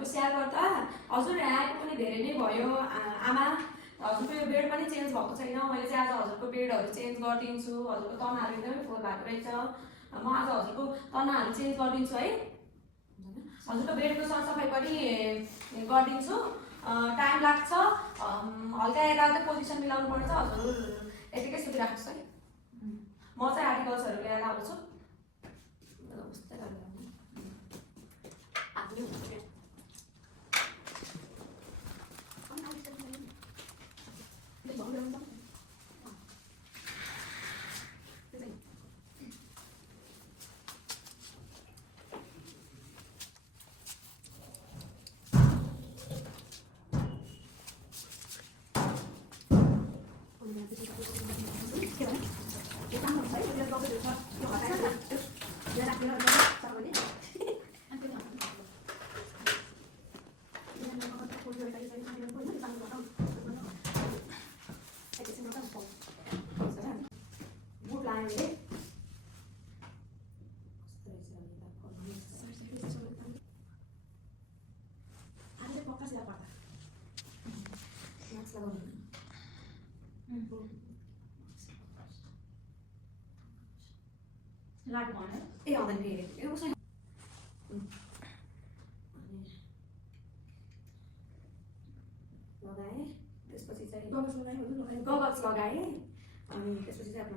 हजुरको स्याहार गर्दा हजुर आएको पनि धेरै नै भयो। आमा हजुरको यो बेड पनि चेन्ज भएको छैन, मैले चाहिँ आज हजुरको बेडहरू चेन्ज गरिदिन्छु। हजुरको तनाहरू एकदमै फोहोर भएको रहेछ, म आज हजुरको तनाहरू चेन्ज गरिदिन्छु है। हजुरको बेडको सरसफाइ पनि गरिदिन्छु। टाइम लाग्छ, हल्का यताउता पोजिसन मिलाउनु पर्छ। हजुर यतिकै सुतिराख्नुहोस् है, म चाहिँ आर्टिकल्सहरू ल्याएर आउँछु। ए आउँदैन फेरि उसै लगाएँ, त्यसपछि चाहिँ गगल्स लगाएँ, अनि त्यसपछि चाहिँ आफ्नो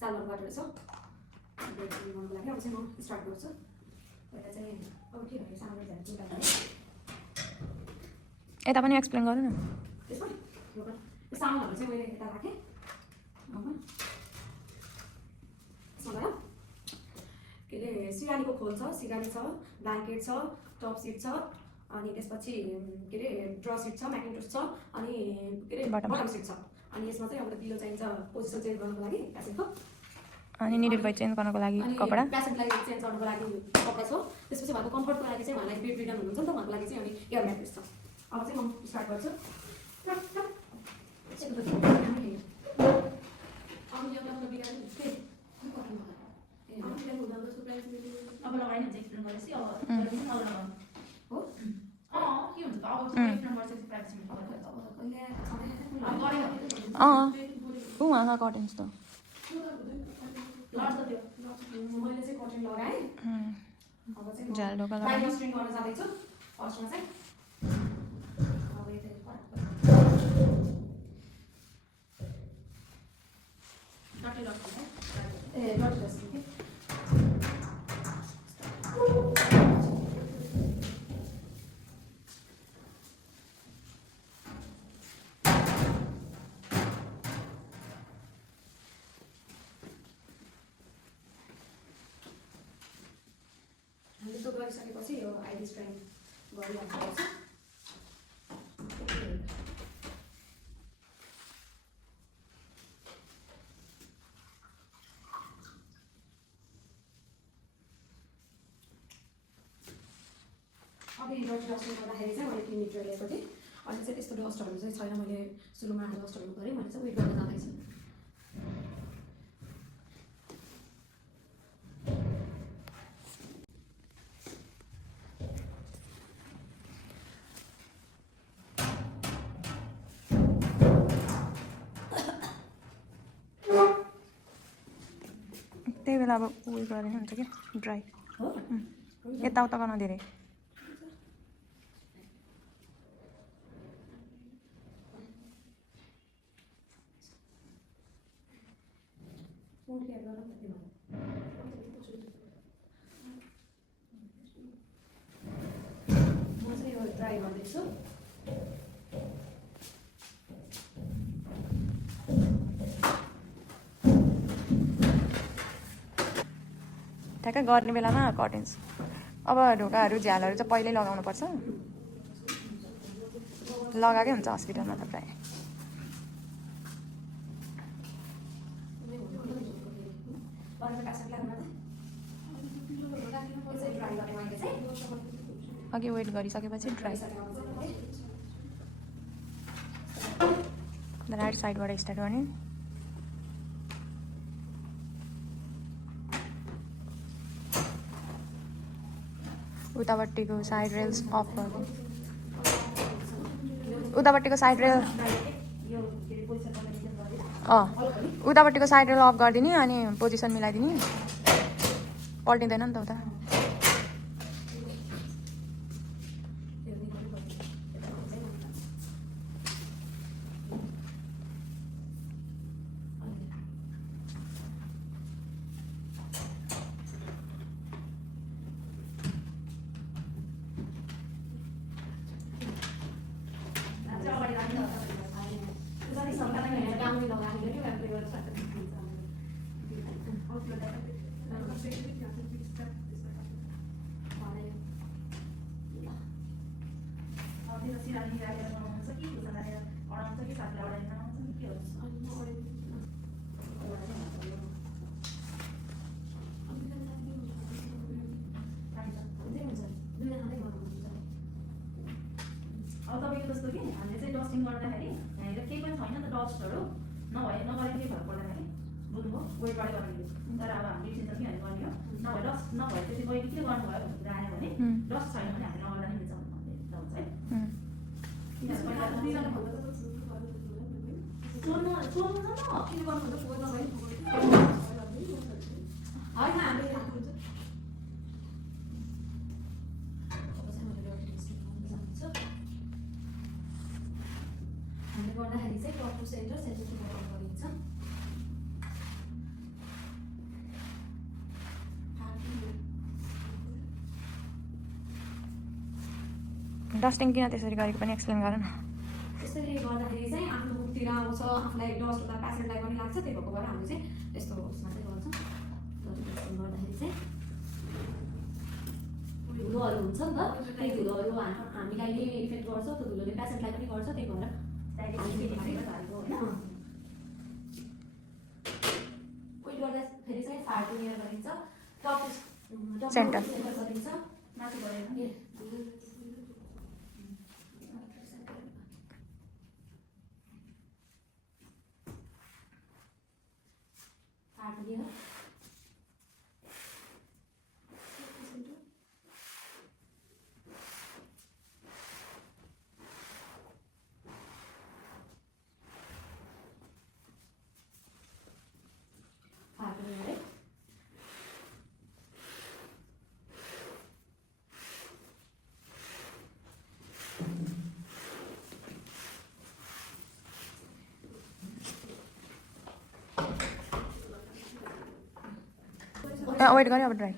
सालमा गरेर छ गर्नुको लागि। अब चाहिँ म स्टार्ट गर्छु। पहिला चाहिँ अब के भयो सामान यता पनि एक्सप्लेन गर्नु न। त्यसमा यो सामानहरू चाहिँ मैले यता राखेँ। यसमा के अरे सिरानीको खोल छ, सिरानी छ, ब्ल्याङ्केट छ, टप सिट छ, अनि त्यसपछि के अरे ड्र सिट छ, म्याकिन्टोस छ, अनि के अरे बटम सिट छ। अनि यसमा चाहिँ अब पिलो चाहिन्छ पोजिसन चेन्ज गर्नको लागि प्यासेन्टको, अनि निडेड बाई चेन्ज गर्नको लागि कपडा, प्यासेन्टलाई चेन्ज गर्नको लागि कपडा छ। त्यसपछि उहाँको कम्फर्टको लागि चाहिँ उहाँलाई बेड रिडन हुनुहुन्छ नि त, उहाँको लागि चाहिँ अनि एयर म्याट्रेस छ। अब चाहिँ म स्टार्ट गर्छु। अब लगाइन हुन्छ एक्सप्लेन गरेपछि अब के हुन्छ त अब एक्सप्लेन गर्छ प्र्याक्टिस उहाँमा कटेन्स त मैले चाहिँ कटन लगाएँ। अब चाहिँ झ्याल ढोका डाइमन्ड स्ट्रिङ गर्न जाँदैछु फर्स्टमा चाहिँ। अब ए डटी डस्टिङ त्यो गरिसकेपछि यो आइडी स्ट्राइक गरिहाल्नुपर्छ। अब यो डस्ट डस्टिङ गर्दाखेरि चाहिँ मैले 3 मिटर लिएको थिएँ। अहिले चाहिँ त्यस्तो डस्टहरू चाहिँ छैन, मैले सुरुमा डस्टहरू गरेँ, मैले चाहिँ वेट गर्न जाँदैछु। त्यही बेला अब उयो गरेर हुन्छ कि ड्राई यताउता गर्न धेरै ट्राई गर्दैछु। ठ्याक्कै गर्ने बेलामा कटेन्स। अब ढोकाहरू झ्यालहरू चाहिँ पहिल्यै लगाउनुपर्छ, लगाएकै हुन्छ हस्पिटलमा त प्रायः। ट्राई गर्ने मैले चाहिँ अघि वेट गरिसकेपछि ड्राई राइट साइडबाट स्टार्ट गर्ने उतापट्टिको साइड रेल्स अफ गरिदिनु उतापट्टिको साइड रेल उतापट्टिको साइड रेल अफ गरिदिने अनि पोजिसन मिलाइदिने पल्टिँदैन नि त उता अब तपाईँको जस्तो कि हामीले चाहिँ डस्टिङ गर्दाखेरि यहाँनिर केही पनि छैन नि त डस्टहरू नगरे केही फरक पर्दाखेरि बुझ्नुभयो वेटबाटै गर्ने तर अब हामीले चिन्ता के गर्ने हो नभए डस्ट नभएपछि गएर के गर्नुभयो भनेर आयो भने डस्ट छैन भने हामीले नगर्दा नि मिल्छ भन्ने हुन्छ है गर्दाखेरि चाहिँ top to center center to bottom गरिन्छ डस्टिङ किन त्यसरी गरेको पनि एक्सप्लेन गर न त्यसरी गर्दाखेरि चाहिँ आफ्नो बुकतिर आउँछ आफूलाई डस्ट हुँदा पेसेन्टलाई पनि लाग्छ त्यही भएको भएर हामीले चाहिँ यस्तो उसमा चाहिँ गर्छौँ गर्दाखेरि चाहिँ धुलोहरू हुन्छ नि त त्यही धुलोहरू हामीलाई नै इफेक्ट गर्छ त्यो धुलोले पेसेन्टलाई पनि गर्छ त्यही भएर उयो गर्दाखेरि चाहिँ फार्टो नियर गरिन्छ टप सेन्टर गरिन्छ माथि गरेर फार्टो नियर वेट गरेँ अब ड्राई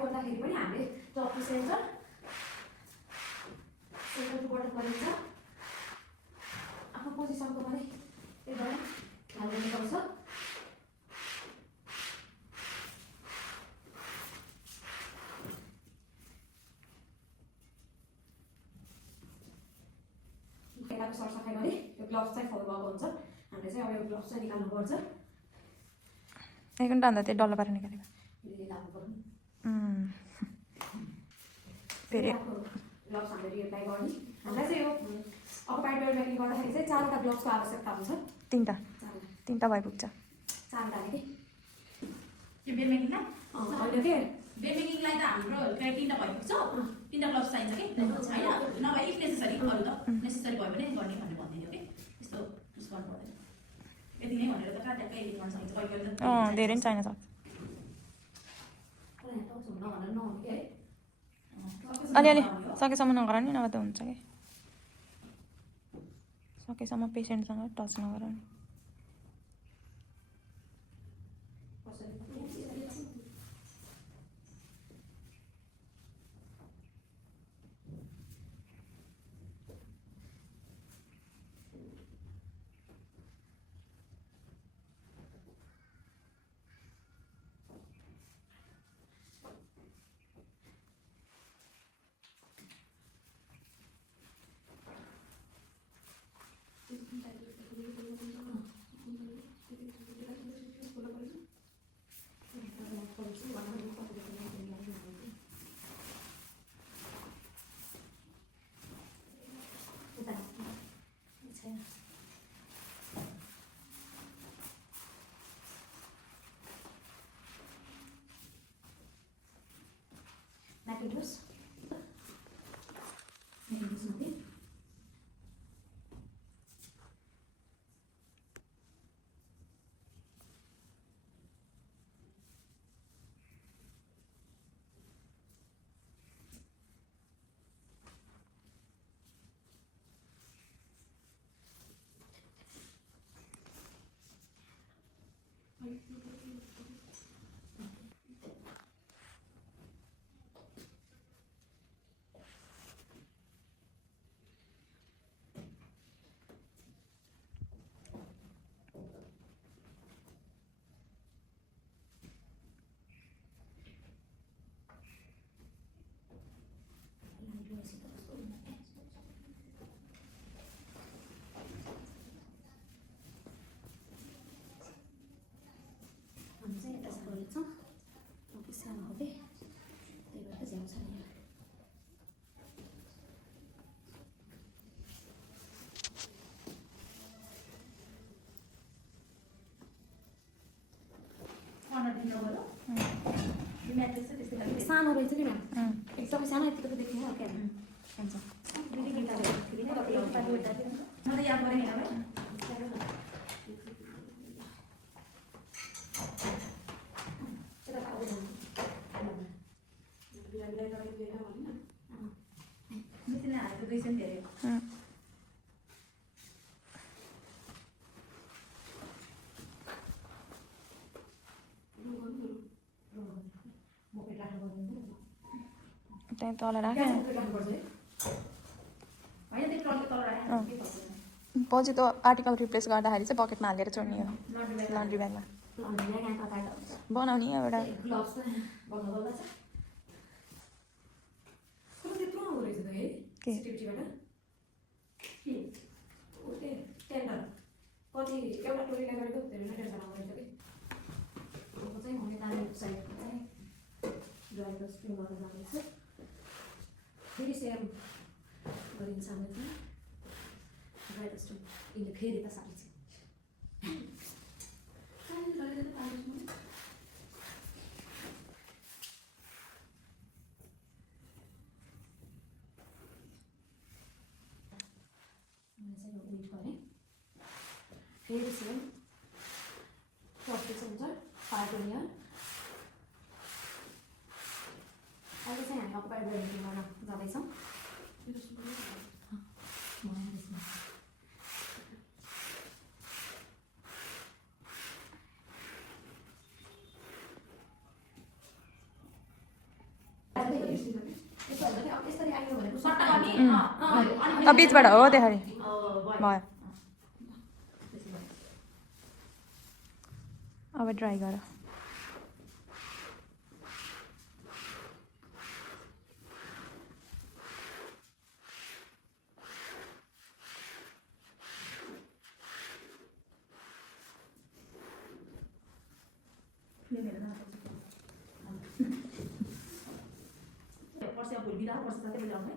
गर्दाखेरि पनि हामीले top to center center to bottom गरिन्छ आफ्नो पोजिसनको पनि त्यही भएर ध्यान दिनुपर्छ यताको सरसफाइ गरी यो ग्लोभ्स चाहिँ फोल्ड भएको हुन्छ हामीले चाहिँ अब यो ग्लोभ्स चाहिँ निकाल्नुपर्छ एक घन्टा अन्त त्यो डल्लो पारेर निकालेको फेरि ग्लोभ्स हामीले रिएप्लाई गर्ने हामीलाई चाहिँ यो अकुपाइड बेडमेकिङ गर्दाखेरि चाहिँ 4वटा ग्लोभ्सको आवश्यकता हुन्छ तिनवटा भइपुग्छ 4वटा के त्यो बेडमेकिङ न होइन के बेडमेकिङलाई त हाम्रो कहीँ 3टा भइपुग्छ 3टा ग्लोभ्स चाहिन्छ कि होइन नभए इफ नेसेसरी अरू त नेसेसरी भयो भने गर्ने भनेर भनिदियो कि त्यस्तो उस गर्नु पर्दैन यति नै भनेर त कहाँ ट्याक्कै गर्न सकिन्छ कहिले कहिले त धेरै पनि चाहिन सक्छ अलिअलि सकेसम्म नगराउने नभए त हुन्छ कि सकेसम्म पेसेन्टसँग टच नगराउने हामी चाहिँ यता गरेछौँ अफिस सानो हो कि त्यही भएर झ्याउ छ यहाँ सानो रहेछ कि म्याम एकदमै सानो यतिको देख्ने हो क्या हुन्छ मैले याद गरेँ होइन भाइ मिसिनले हालेको 2 सेन्ट धेरै त्यहाँ तल राखेँ होइन त्यो ट्रलको तल राखेर के गर्छ पछि त आर्टिकल रिप्लेस गर्दाखेरि चाहिँ बकेटमा हालेर छोड्ने हो लन्ड्री ब्यागमा बनाउने एउटा ग्लोभ्स भन्नु बोल्दा छ त्यत्रो हुँदो रहेछ त है के? सिटिभीबाट के ऊ त्यो टेन्डर कति एउटा टोलीलाई गरेको धेरै नै टेन्डर आउँदैछ कि अब चाहिँ हुने दामी साइडको चाहिँ ड्राइभर स्प्रिङ गर्दा जाँदैछ फेरि सेम गरिन्छ हाम्रो चाहिँ ड्राइभर स्प्रिङ यिनले फेरि त साह्रै छ मैले चाहिँ वेट गरेँ फेरि सेम प्रस्पेक्ट हुन्छ पार्टो यहाँ अहिले चाहिँ हामी अकुपाइड गरेर गर्न जाँदैछौँ यसरी आयो भनेको सट्टा गर्ने बिचबाट हो त्यसरी भयो अब ट्राई गर पर्सि अब भोलि बिदा पर्सि 7 बजी आउने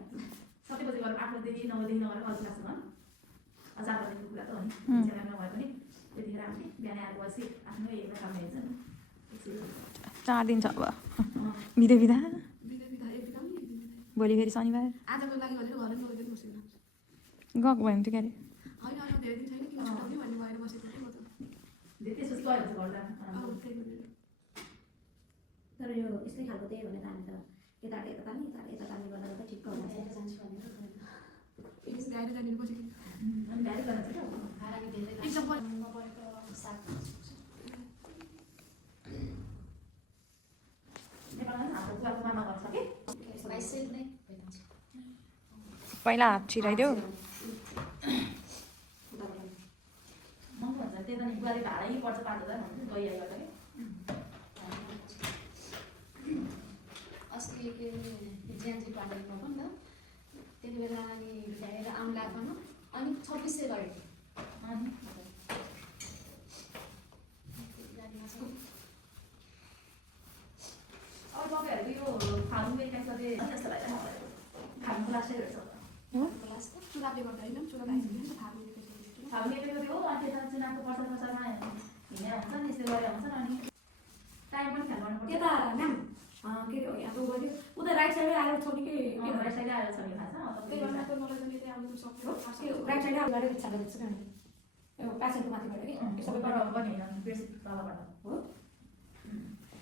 7 बजी गएर 8 बजीदेखि 9 बजीदेखि नगरेर कति लाग्छ भन 4 बजीको कुरा त हो नि नभए पनि त्यतिखेर हामीले बिहान आएर बसी आफ्नो हेर्ने काम हेर्छ नि 4 दिन छ अब बिदा बिदा बिदा एकदम भोलि फेरि शनिबार आजको लागि भनेर घरै लगेर बसेको गएको भयो भने त के अरे होइन अहिले धेरै दिन छैन किन छुट्याउने भन्ने भएर बसेको थिएँ म त त्यसपछि गयो भने घर जानु त्यही भएर तर यो यस्तै खालको त्यही भने त हामी त यताबाट यता तान्ने यताबाट यता तान्ने गर्दा गर्दा ठिक्क हुन्छ जान्छु भनेर यसरी आएर जाने बसेको अनि भ्याली गर्न चाहिँ नेपालमा हाम्रो बुवाको मामा गर्छ कि पहिला हात छिराइदेऊ महँगो हुन्छ त्यता नि बुवाले भाडै पर्छ 5,000 भन्छ गइ आइबाट कि अस्ति के ज्यान्जी पार्टीमा पनि त त्यति बेला अनि ल्याएर आउँला पनि अनि 2600 गरेको अनि अब तपाईँहरूको यो फार्म मेडिकल सधैँ जस्तो लाग्छ मलाई खानुको लाग्छ रहेछ चुनावले गर्दा होइन चुनाव आइसक्यो थाहा फार्म मेडिकल हो अनि त्यता चुनावको प्रचारमा हिँडेर हुन्छ नि यस्तै गरेर हुन्छ अनि टाइम पनि ख्याल गर्नुपर्छ यता म्याम के अरे यहाँ गऱ्यो उता राइट साइडै आएर छोड्ने कि राइट साइडै आएर छ नि थाहा छ त्यही भएर त मलाई पनि त्यहाँ आउनु सक्यो राइट साइडै आएर गरेर इच्छा गरेको छु नि यो पेसेन्टको माथिबाट कि सबै सबै पनि होइन बेडसिट तलबाट हो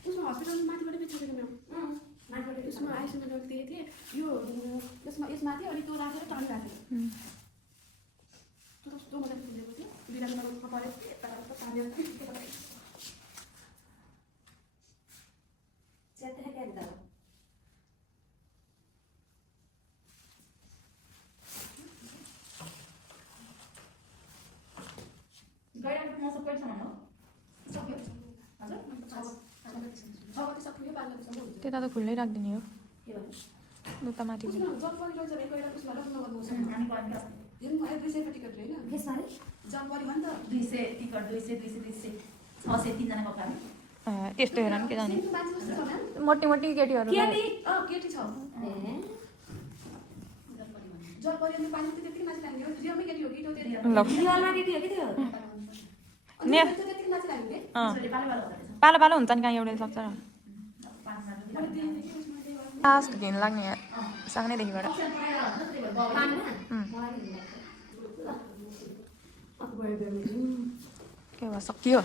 उसमा हस्पिटल माथिबाट बिछाएको म्याम माथिबाट उसमा आइसियुमा लगेको दिएको थिएँ यो यसमा थियो अनि त्यो राखेर टाढो राखेको त्यो मजाले फुलेको थियो बिरामी लगाउनु पऱ्यो यता तानेर त्यता त खुल्लै राखिदिने हो के भन्नु उता माथि हामी गयौँ त्यसमा रे 200 टिकट 200 600 3जना कपाल त्यस्तो हेर नि के जाने मोटी मोटी केटीहरू केटी छ ल रियलमा केटी हो कि त्यो ने यसरी पालो पालो हुँदो रहेछ पालो पालो हुन्छ नि कहाँ एउटै सक्छ र 5 जना लास्ट घिन लाग्ने यार सानैदेखिबाट के भयो सकियो